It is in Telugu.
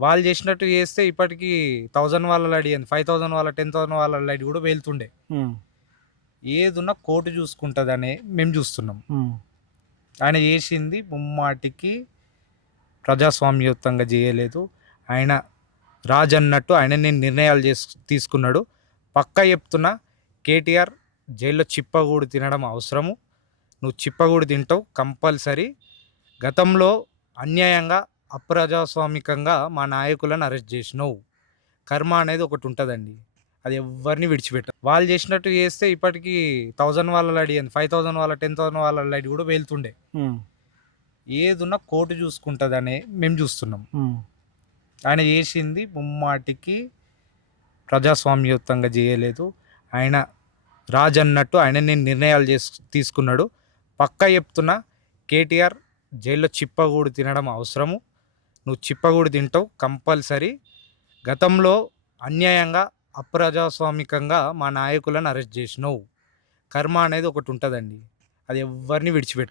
వాళ్ళు చేసినట్టు చేస్తే ఇప్పటికి 1000 వాళ్ళ లైట్ ఏంది 5000 వాళ్ళ 10,000 వాళ్ళ లైట్ కూడా వెళ్తుండే. హ్మ్. ఏదున్నా కోర్టు చూసుకుంటదనే మేము చూస్తున్నాం. హ్మ్. ఆయన చేసింది ముమ్మాటికి ప్రజాస్వామ్యయుతంగా చేయలేదు. ఆయన రాజన్నట్టు ఆయననే నిర్ణయాలు తీసుకున్నాడు. పక్కా చెప్తున్నా, కేటీఆర్ జైల్లో చిప్పగూడు తినడం అవసరము. నువ్వు చిప్పగూడు తింటావు కంపల్సరీ. గతంలో అన్యాయంగా, అప్రజాస్వామికంగా మా నాయకులను అరెస్ట్ చేసినావు. కర్మ అనేది ఒకటి ఉంటదండి. అది ఎవ్వరిని విడిచిపెట్టదు. వాళ్ళు చేసినట్టు చేస్తే ఇప్పటికి 1000 వాళ్ళ లైట్ ఏంది 5000 వాళ్ళ 10,000 వాళ్ళ లైట్ కూడా వెళ్తుండే. హ్మ్. ఏదున్నా కోర్టు చూసుకుంటదనే మేము చూస్తున్నాం. హ్మ్. ఆయన చేసింది ముమ్మాటికి ప్రజాస్వామ్యయుతంగా చేయలేదు. ఆయన రాజన్నట్టు ఆయననే నిర్ణయాలు తీసుకున్నాడు. పక్కా చెప్తున్నా, కేటీఆర్ జైల్లో చిప్పగూడు తినడం అవసరము. నువ్వు చిప్పగూడు తింటావు కంపల్సరీ. గతంలో అన్యాయంగా, అప్రజాస్వామికంగా మా నాయకులను అరెస్ట్ చేసినావు. కర్మ అనేది ఒకటి ఉంటదండి. అది ఎవ్వరిని విడిచిపెట్టదు.